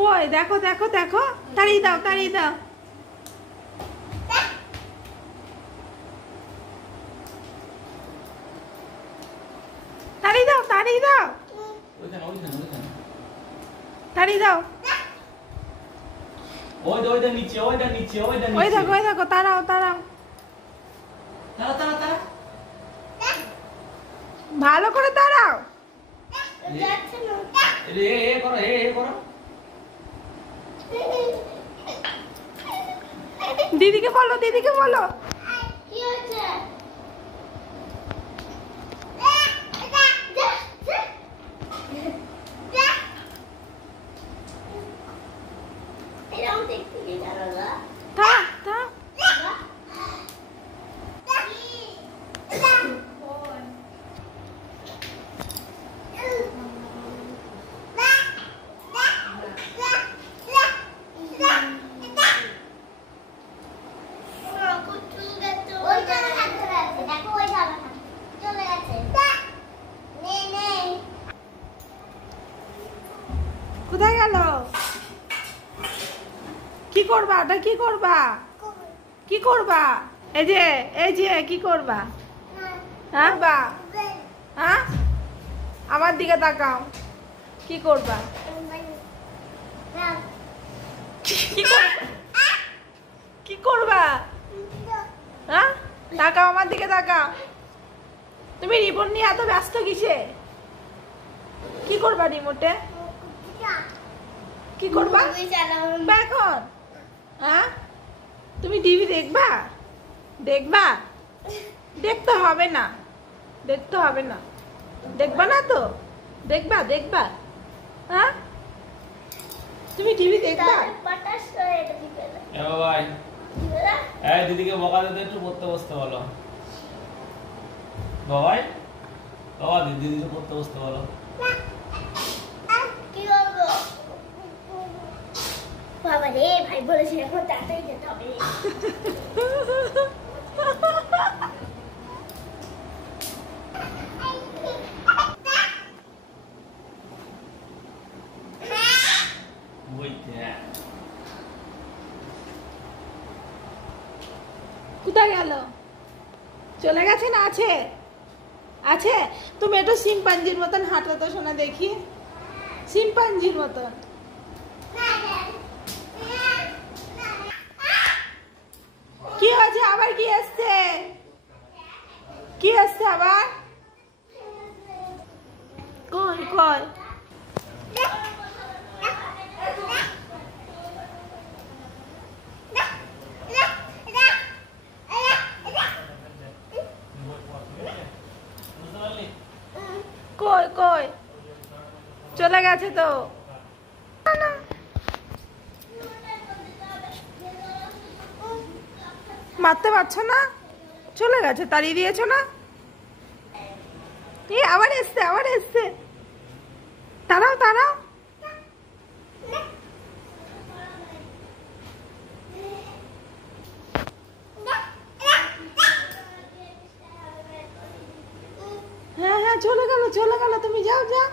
কই দেখো দেখো দেখো, তাড়িয়ে দাও তাড়িয়ে দাও। তাড়িয়ে দাও তাড়িয়ে দাও তাড়িয়ে দাও। ওই নিচে ওই দেখো ওই দেখো, তাড়াও তাড়াও। ভালো করে তাড়াও। দিদিকে বলো দিদিকে বলো। কোথায় গেল? কি করবা ওটা? কি করবা? কি করবা? এই যে কি করবা? হ্যাঁ বা হ্যাঁ, আমার দিকে তাকাও। কি করবা? কি করবা? হ্যাঁ, তাকাও আমার দিকে তাকাও। তুমি রিমোট নিয়ে এত ব্যস্ত কিসে? কি করবা রিমোটে? কি করবা এখন? হ্যাঁ, তুমি টিভি দেখবা? দেখবা? দেখতে হবে না, দেখতে হবে না। দেখবা না তো? দেখবা দেখবা? হ্যাঁ, তুমি টিভি দেখবা? দিদিকে বকা দিতে একটু পড়তে বসতে বলো। বাবাই বাবা দিদিকে পড়তে বসতে বলো। বাবা রে, ভাই বলেছে এখন তাড়াতাড়ি যেতে হবে। কোথায় গেল? চলে গেছে না আছে? আছে। তুমি একটু শিম্পাঞ্জির মতন হাঁটো তো শোনা দেখি, শিম্পাঞ্জির মতন। কি হয়েছে আবার? কি আসছে? কি আসছে আবার? কই কই? কই কই? চলে গেছে তো। মারতে পারছো না? চলে গেছে, তাড়িয়ে দিয়েছো না? আবার এসছে আবার এসছে। তাড়াও তাড়াও। হ্যাঁ হ্যাঁ, চলে গেল চলে গেল। তুমি যাও যাও।